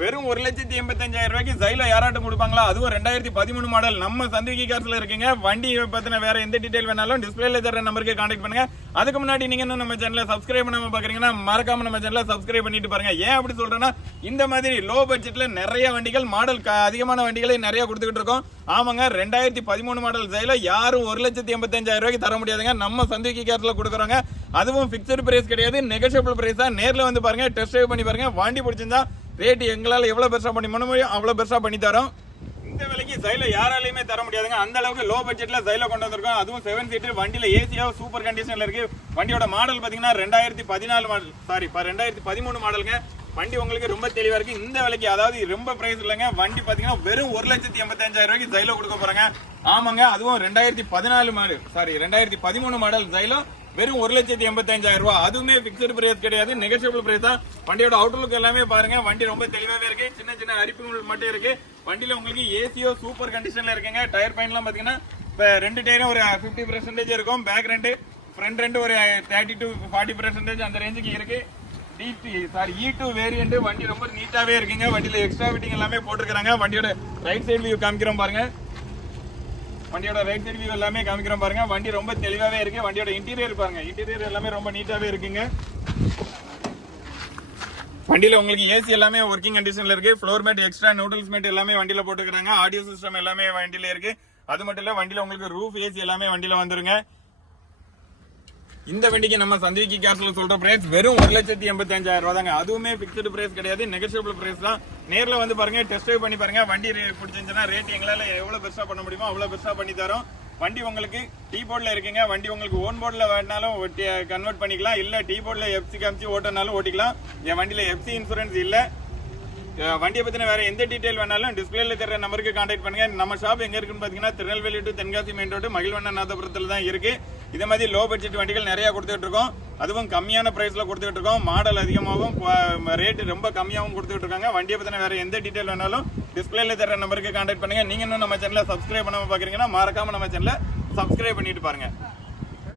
வெறும் ஒரு லட்சத்தி எண்பத்தஞ்சாயிரம் ரூபாய்க்கு ஜைல யாராட்டம் கொடுப்பாங்களா? அதுவும் ரெண்டாயிரத்தி பதிமூணு மாடல் நம்ம சந்திரிகை காசுல இருக்கீங்க. வண்டி பத்தின வேற எந்த டீடைல் வேணாலும் டிஸ்பிளேல தர நம்பருக்கு கான்டாக்ட் பண்ணுங்க. அதுக்கு முன்னாடி நீங்க இன்னும் நம்ம சேனலை சப்ஸ்கிரைப் பண்ணாம பாக்குறீங்கன்னா மறக்காம நம்ம சேனலை சப்ஸ்கிரைப் பண்ணிட்டு பாருங்க. ஏன் அப்படி சொல்றேன்னா இந்த மாதிரி லோ பட்ஜெட்ல நிறைய வண்டிகள் மாடல் அதிகமான வண்டிகளை நிறைய கொடுத்துக்கிட்டு இருக்கோம். ஆமாங்க ரெண்டாயிரத்தி பதிமூணு மாடல் சைல யாரும் ஒரு லட்சத்தி எண்பத்தஞ்சாயிரம் ரூபாய்க்கு தர முடியாதுங்க. நம்ம சந்திரிகை காசுல கொடுக்குறோங்க அதுவும் ஃபிக்ஸட் பிரைஸ் கிடையாது நெகோஷியபிள் பிரைஸ் தான் நேரில் வந்து பாருங்க டெஸ்ட் ட்ரைவ் பண்ணி பாருங்க. வண்டி பிடிச்சிருந்தா ரேட்டு எங்களால் எவ்வளோ பெருசாக பண்ணி பண்ண முடியும் அவ்வளோ பெருசாக பண்ணி தரோம். இந்த விலைக்கு சைல யாராலையுமே தர முடியாதுங்க. அந்த அளவுக்கு லோ பட்ஜெட்ல சைல கொண்டு வந்திருக்கோம். அதுவும் செவன் சீட்டர் வண்டியில் ஏசியாக சூப்பர் கண்டிஷனில் இருக்கு. வண்டியோட மாடல் பார்த்தீங்கன்னா ரெண்டாயிரத்தி பதினாலு மாடல் சாரி ரெண்டாயிரத்தி பதிமூணு மாடலுங்க வண்டி உங்களுக்கு ரொம்ப தெளிவாக இருக்கு. இந்த விலைக்கு அதாவது ரொம்ப பிரைஸ் இல்லைங்க. வண்டி பார்த்தீங்கன்னா வெறும் ஒரு லட்சத்தி எண்பத்தஞ்சாயிரம் ரூபாய்க்கு ஜைலோ கொடுக்க போறாங்க. ஆமாங்க அதுவும் ரெண்டாயிரத்தி பதினாலு மாடல் சாரி ரெண்டாயிரத்தி பதிமூணு மாடல் ஜைலோ வெறும் ஒரு லட்சத்தி எண்பத்தஞ்சாயிரம் ரூபாய். அதுவுமே பிக்சட் பிரைஸ் கிடையாது. நெகோஷியபிள் பிரைஸ் தான். வண்டியோட அவுட்லுக் எல்லாமே பாருங்க. வண்டி ரொம்ப தெளிவாவே இருக்கு. சின்ன சின்ன அரிப்புகள் மட்டும் இருக்கு. வண்டியில உங்களுக்கு ஏசியோ சூப்பர் கண்டிஷன்ல இருக்குங்க. டயர் பாயிண்ட்லாம் பாத்தீங்கன்னா இப்போ ரெண்டு டயரும் ஒரு ஃபிஃப்டி பர்சன்டேஜ் இருக்கும். பேக் ரெண்டு ஃப்ரண்ட் ரெண்டு ஒரு தேர்ட்டி டு ஃபார்ட்டி பெர்சன்டேஜ் அந்த ரேஞ்சுக்கு இருக்கு. DD sorry E two variant வண்டி ரொம்ப நீட்டாவே இருக்குங்க. வண்டியில எக்ஸ்ட்ரா ஃபிட்டிங் எல்லாமே போட்டிருக்காங்க வண்டியோட ரைட் சைடு வியூ காமிக்கிறோம் பாருங்க. வண்டியோட ரைட் சைடு வியூ எல்லாமே காமிக்கிறோம் பாருங்க. வண்டி ரொம்ப தெளிவாகவே இருக்கு. வண்டியோட இன்டீரியர் பாருங்க. இன்டீரியர் எல்லாமே ரொம்ப நீட்டாகவே இருக்குங்க. வண்டியில் உங்களுக்கு ஏசி எல்லாமே ஒர்க்கிங் கண்டிஷனில் இருக்குது floor mat extra noodles mat எல்லாமே வண்டியில் போட்டுக்கிறாங்க. ஆடியோ சிஸ்டம் எல்லாமே வண்டியில இருக்குது அது மட்டும் இல்லை வண்டியில் உங்களுக்கு ரூஃப் ஏசி எல்லாமே வண்டியில் வந்துருங்க. இந்த வண்டிக்கு நம்ம சந்திரிக்கி காசுல சொல்ற பிரைஸ் வெறும் ஒரு லட்சத்தி எண்பத்தி அஞ்சாயிரம் தாங்க அதுவுமே பிக்சடு பிரைஸ் கிடையாது. நெகோஷியபிள் பிரைஸ் தான். நேரில் வந்து பாருங்க டெஸ்ட் ட்ரைவ் பண்ணி பாருங்க. வண்டி பிடிச்சிருந்துச்சுன்னா ரேட் எங்களால் எவ்வளோ பெருசாக பண்ண முடியுமோ அவ்வளோ பெருசாக பண்ணி தரோம். வண்டி உங்களுக்கு டீ போர்டில் இருக்குங்க. வண்டி உங்களுக்கு ஓன் போர்டில் வேணாலும் கன்வெர்ட் பண்ணிக்கலாம். இல்லை டீ போர்டில் எஃப்சி காமிச்சு ஓட்டினாலும் ஓட்டிக்கலாம். என் வண்டியில் எஃப்சி இன்சூரன்ஸ் இல்லை. வண்டியை பத்தின வேற எந்த டீடைல் வேணாலும் டிஸ்பிளேல தர நம்பருக்கு காண்டாக்ட் பண்ணுங்க. நம்ம ஷாப் எங்க இருக்குன்னு பாத்தீங்கன்னா Tirunelveli to Tenkasi main road மகிழ்வண்ணநாதபுரத்துல தான் இருக்கு. இதே மாதிரி லோ பட்ஜெட் வண்டிகள் நிறைய கொடுத்துட்டு இருக்கோம். அதுவும் கம்மியான பிரைஸ்ல கொடுத்துட்டு இருக்கோம். மாடல் அதிகமாகவும் ரேட்டு ரொம்ப கம்மியாகவும் கொடுத்துட்டு இருக்காங்க. வண்டியை பத்தின வேற எந்த டீடைல் வேணாலும் டிஸ்பிளேல தர நம்பருக்கு காண்டாக்ட் பண்ணுங்க. நீங்க இன்னும் நம்ம சேனலை சப்ஸ்கிரைப் பண்ணாம பாக்குறீங்கன்னா மறக்காம நம்ம சேனலை சப்ஸ்கிரைப் பண்ணிட்டு பாருங்க.